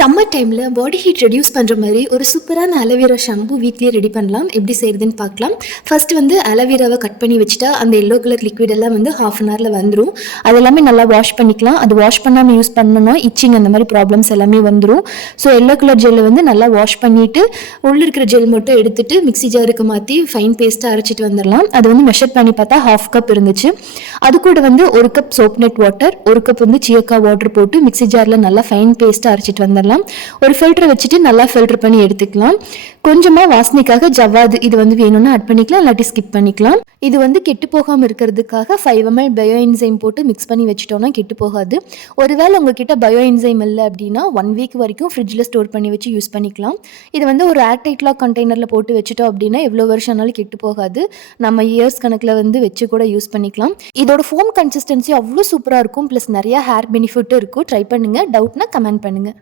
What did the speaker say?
Summer டைமில் body heat reduce பண்ணுற மாதிரி ஒரு சூப்பரான அலோவேரா ஷாம்பு வீட்லேயே ரெடி பண்ணலாம். எப்படி செய்கிறதுன்னு பார்க்கலாம். ஃபஸ்ட்டு வந்து அலோவேராவை கட் பண்ணி வச்சுட்டா அந்த எல்லோ கலர் லிக்விட் எல்லாம் வந்து ஹாஃப் அன் ஹவரில் வந்துடும். அது எல்லாமே நல்லா வாஷ் பண்ணிக்கலாம். அது வாஷ் பண்ணாமல் யூஸ் பண்ணணும்னா இச்சிங் அந்த மாதிரி ப்ராப்ளம்ஸ் எல்லாமே வந்துடும். ஸோ எல்லோ கலர் ஜெல்லை வந்து நல்லா வாஷ் பண்ணிவிட்டு உள்ளே இருக்கிற ஜெல் மட்டும் எடுத்துகிட்டு மிக்ஸி ஜாருக்கு மாற்றி ஃபைன் பேஸ்ட்டாக அரைச்சிட்டு வந்துடலாம். அது வந்து மெஷர் பண்ணி பார்த்தா ஹாஃப் கப் இருந்துச்சு. அது கூட வந்து ஒரு கப் சோப் நெட் வாட்டர், ஒரு கப் வந்து சியக்கா வாட்டர் போட்டு மிக்ஸி ஜாரில் நல்லா ஃபைன் பேஸ்ட்டாக அரைச்சிட்டு வந்துடலாம். ஒரு ஃபில்டர் வச்சுட்டு நல்லா ஃபில்டர் பண்ணி எடுத்துக்கலாம். கொஞ்சமா வாசனைக்காக ஜவ்வாது இது வந்து வேணும்னா ஆட் பண்ணிக்கலாம், இல்லாட்டி ஸ்கிப் பண்ணிக்கலாம். இது வந்து கெட்டு போகாமல் இருக்கிறதுக்காக 5 ml பயோ என்சைம் போட்டு மிக்ஸ் பண்ணி வச்சுட்டோம்னா கெட்டு போகாது. ஒருவேளை உங்ககிட்ட பயோ என்சைம் இல்லை அப்படின்னா 1 வீக் வரைக்கும் ஃப்ரிட்ஜில் ஸ்டோர் பண்ணி வச்சு யூஸ் பண்ணிக்கலாம். இது வந்து ஒரு ஏர்டைட் லாக் கண்டெய்னரில் போட்டு வச்சுட்டோம் அப்படின்னா எவ்வளோ வருஷம் ஆனாலும் கெட்டு போகாது. நம்ம இயர்ஸ் கணக்கில் வந்து வச்சு கூட யூஸ் பண்ணிக்கலாம். இதோட ஃபோம் கன்சிஸ்டன்சி அவ்வளோ சூப்பராக இருக்கும். ப்ளஸ் நிறைய ஹேர் பெனிஃபிட்டும் இருக்கும். ட்ரை பண்ணுங்கள். டவுட்னா கமெண்ட் பண்ணுங்கள்.